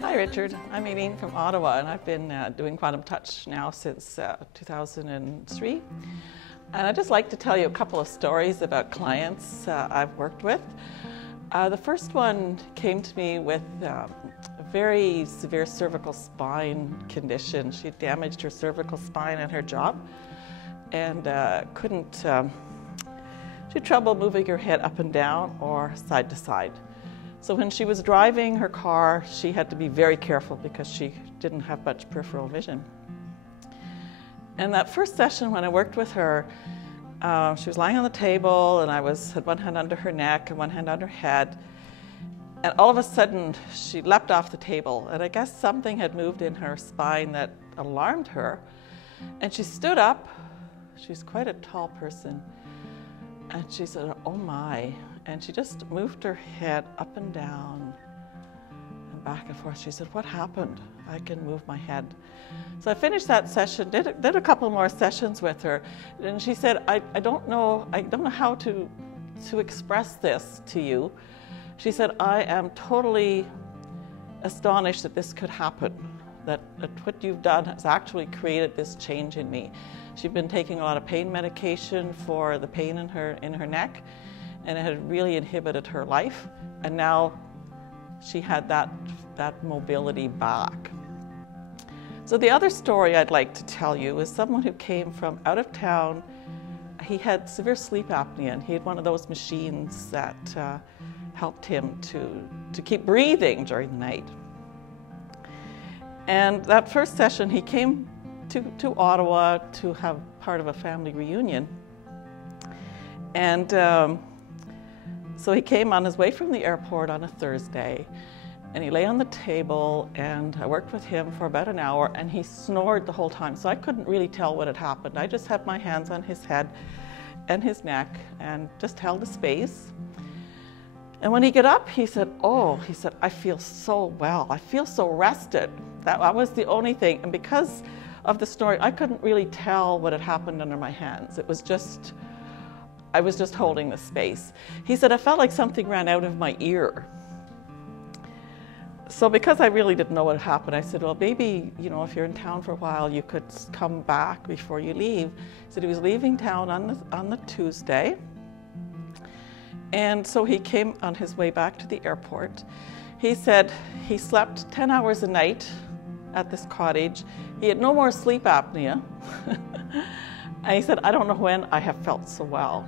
Hi Richard, I'm Aileen from Ottawa, and I've been doing Quantum Touch now since 2003. And I'd just like to tell you a couple of stories about clients I've worked with. The first one came to me with a very severe cervical spine condition. She damaged her cervical spine at her job and she had trouble moving her head up and down or side to side. So when she was driving her car, she had to be very careful because she didn't have much peripheral vision. And that first session when I worked with her, she was lying on the table and I had one hand under her neck and one hand on her head. And all of a sudden, she leapt off the table. And I guess something had moved in her spine that alarmed her. And she stood up. She's quite a tall person. And she said, "Oh my." And she just moved her head up and down and back and forth. She said, "What happened? I can move my head." So I finished that session, did a couple more sessions with her. And she said, I don't know how to express this to you. She said, "I am totally astonished that this could happen, that what you've done has actually created this change in me." She'd been taking a lot of pain medication for the pain in her neck, and it had really inhibited her life. And now she had that mobility back. So the other story I'd like to tell you is someone who came from out of town. He had severe sleep apnea, and he had one of those machines that helped him to keep breathing during the night. And that first session, he came to Ottawa to have part of a family reunion. And so he came on his way from the airport on a Thursday, and he lay on the table, and I worked with him for about an hour, and he snored the whole time, so I couldn't really tell what had happened. I just had my hands on his head and his neck and just held the space. And when he got up, he said, "I feel so well. I feel so rested." That was the only thing. And because of the snoring, I couldn't really tell what had happened under my hands. I was just holding the space. He said, "I felt like something ran out of my ear." So because I really didn't know what had happened, I said, "Well, maybe, if you're in town for a while, you could come back before you leave." He said he was leaving town on the Tuesday. And so he came on his way back to the airport. He said he slept 10 hours a night at this cottage. He had no more sleep apnea. And he said, "I don't know when I have felt so well."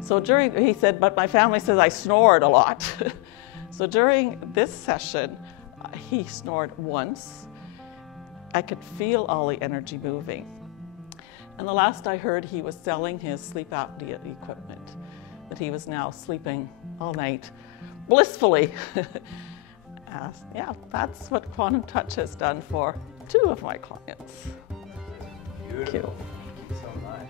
So he said, "But my family says I snored a lot." So during this session, he snored once. I could feel all the energy moving. And the last I heard, he was selling his sleep apnea equipment, that he was now sleeping all night blissfully. Yeah, that's what Quantum Touch has done for 2 of my clients. Beautiful. Thank you so much.